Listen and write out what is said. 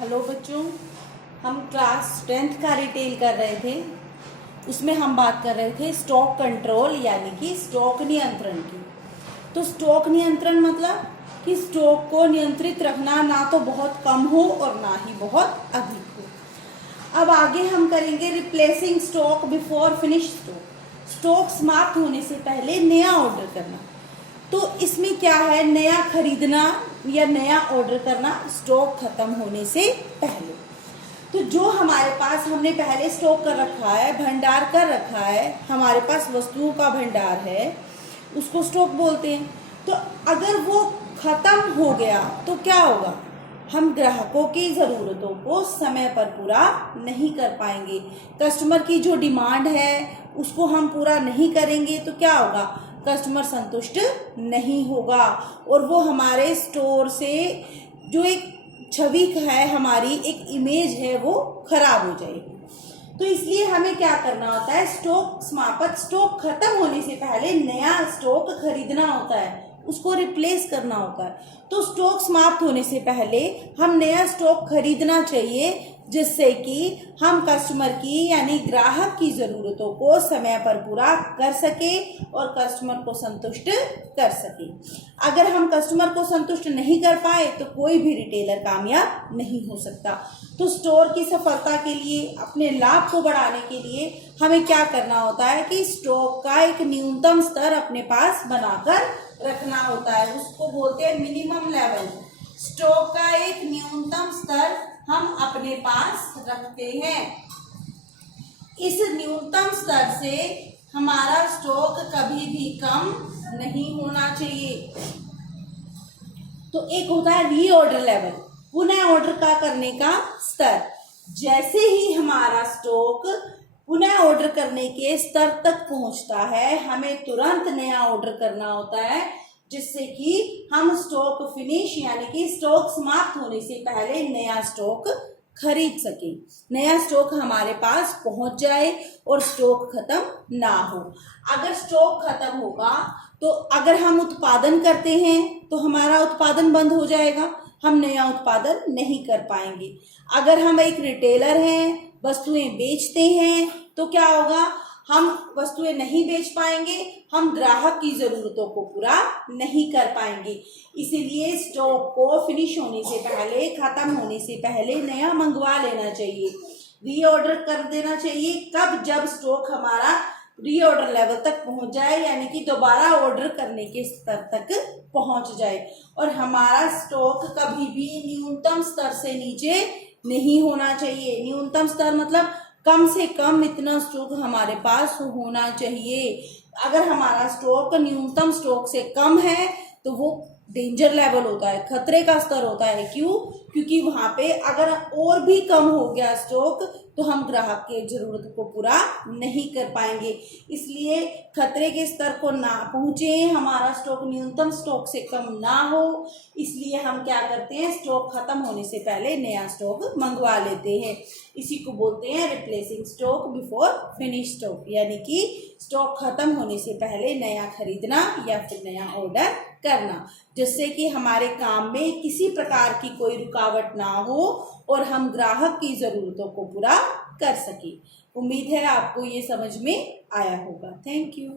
Hello बच्चों, हम class 10th का रिटेल कर रहे थे। उसमें हम बात कर रहे थे स्टॉक कंट्रोल यानी कि स्टॉक नियंत्रण की। तो स्टॉक नियंत्रण मतलब कि स्टॉक को नियंत्रित रखना, ना तो बहुत कम हो और ना ही बहुत अधिक हो। अब आगे हम करेंगे replacing stock before finish stock. Stock समाप्त होने से पहले नया ऑर्डर करना। तो इसमें क्या है, नया खरीदना या नया ऑर्डर करना स्टॉक खत्म होने से पहले। तो जो हमारे पास हमने पहले स्टॉक कर रखा है, भंडार कर रखा है, हमारे पास वस्तुओं का भंडार है, उसको स्टॉक बोलते हैं। तो अगर वो खत्म हो गया तो क्या होगा, हम ग्राहकों की ज़रूरतों को समय पर पूरा नहीं कर पाएंगे। कस्टमर की जो डिमांड है उसको हम पूरा नहीं करेंगे तो क्या होगा, कस्टमर संतुष्ट नहीं होगा और वो हमारे स्टोर से जो एक छवि है, हमारी एक इमेज है, वो खराब हो जाएगी। तो इसलिए हमें क्या करना होता है, स्टॉक समाप्त, स्टॉक खत्म होने से पहले नया स्टॉक खरीदना होता है, उसको रिप्लेस करना होता है। तो स्टॉक समाप्त होने से पहले हम नया स्टॉक खरीदना चाहिए, जिससे कि हम कस्टमर की यानी ग्राहक की ज़रूरतों को समय पर पूरा कर सके और कस्टमर को संतुष्ट कर सके। अगर हम कस्टमर को संतुष्ट नहीं कर पाए तो कोई भी रिटेलर कामयाब नहीं हो सकता। तो स्टोर की सफलता के लिए, अपने लाभ को बढ़ाने के लिए हमें क्या करना होता है कि स्टॉक का एक न्यूनतम स्तर अपने पास बनाकर रखना होता है, उसको बोलते हैं मिनिमम लेवल। स्टॉक का एक न्यूनतम स्तर हम अपने पास रखते हैं। इस न्यूनतम स्तर से हमारा स्टॉक कभी भी कम नहीं होना चाहिए। तो एक होता है रीऑर्डर लेवल, पुनः ऑर्डर का करने का स्तर। जैसे ही हमारा स्टॉक पुनः ऑर्डर करने के स्तर तक पहुंचता है, हमें तुरंत नया ऑर्डर करना होता है, जिससे कि हम स्टॉक फिनिश यानी कि स्टॉक समाप्त होने से पहले नया स्टॉक खरीद सके, नया स्टॉक हमारे पास पहुंच जाए और स्टॉक खत्म ना हो। अगर स्टॉक खत्म होगा तो अगर हम उत्पादन करते हैं तो हमारा उत्पादन बंद हो जाएगा, हम नया उत्पादन नहीं कर पाएंगे। अगर हम एक रिटेलर हैं, वस्तुएं बेचते हैं, तो क्या होगा, हम वस्तुएं नहीं बेच पाएंगे, हम ग्राहक की ज़रूरतों को पूरा नहीं कर पाएंगे। इसीलिए स्टॉक को फिनिश होने से पहले, खत्म होने से पहले नया मंगवा लेना चाहिए, रीऑर्डर कर देना चाहिए। कब, जब स्टॉक हमारा रीऑर्डर लेवल तक पहुंच जाए, यानी कि दोबारा ऑर्डर करने के स्तर तक पहुंच जाए और हमारा स्टॉक कभी भी न्यूनतम स्तर से नीचे नहीं होना चाहिए। न्यूनतम स्तर मतलब कम से कम इतना स्टॉक हमारे पास होना चाहिए। अगर हमारा स्टॉक न्यूनतम स्टॉक से कम है तो वो डेंजर लेवल होता है, खतरे का स्तर होता है। क्यों? क्योंकि वहां पे अगर और भी कम हो गया स्टॉक तो हम ग्राहक के जरूरत को पूरा नहीं कर पाएंगे। इसलिए खतरे के स्तर को ना पहुंचे, हमारा स्टॉक न्यूनतम स्टॉक से कम ना हो, इसलिए हम क्या करते हैं, स्टॉक खत्म होने से पहले नया स्टॉक मंगवा लेते हैं। इसी को बोलते हैं replacing stock before finish stock, यानी कि स्टॉक खत्म होने से पहले नया खरीदना या फिर नया ऑर्डर करना, जिससे कि हमारे काम में किसी प्रकार की कोई रुकावट ना हो और हम ग्राहक की ज़रूरतों को पूरा कर सके। उम्मीद है आपको ये समझ में आया होगा। Thank you.